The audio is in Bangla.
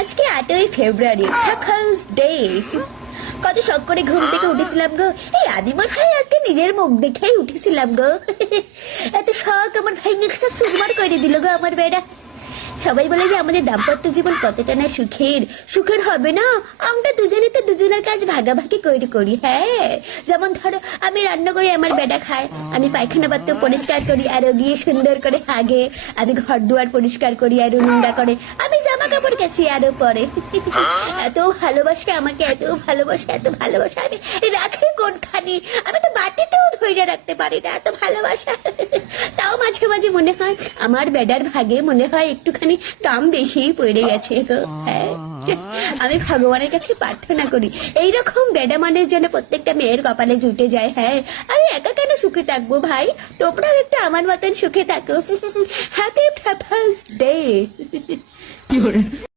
আজকে 8ই ফেব্রুয়ারি, ফার্স্ট ডে। কত শখ করে ঘুম থেকে উঠেছিলাম গো। এই আদিমার ভাই আজকে নিজের মুখ দেখেই উঠেছিলাম গো। এত শখ আমার ভাই সব সুরমার করে দিল গো আমার বেড়া। সবাই বলে যে আমাদের দাম্পত্য জীবন কতটা না সুখের। সুখের হবে না, আমরা দুজনে তো দুজনের কাজ ভাগাভাগি করে করি। হ্যাঁ, যেমন ধরো আমি রান্না করি, আমার বেটা খায়, আমি পায়খানা পাত্র পরিষ্কার করি আর ও গিয়ে সুন্দর করে হাগে, আমি ঘর দুয়ার পরিষ্কার করি আর ও নোংরা করে, আমি জামা কাপড় কাছি আরো পরে। এত ভালোবাসে আমাকে, এত ভালোবাসে, এত ভালোবাসা আমি রাখি কোনখানি, আমি তো বাটিতেও ধৈর্য রাখতে পারি না, এত ভালোবাসা। তাও মাঝে মাঝে মনে হয় আমার বেডার ভাগে মনে হয় একটুখানি দাম বেশিই পড়ে গেছে। হ্যাঁ, আমি ভগবানের কাছে প্রার্থনা করি এইরকম বেডা মানের জন্য প্রত্যেকটা মেয়ের কপালে জুটে যায়। হ্যাঁ, আমি একা কেন সুখে থাকবো ভাই, তোমরাও একটু আমার মতন সুখে থাকো। Happy first day.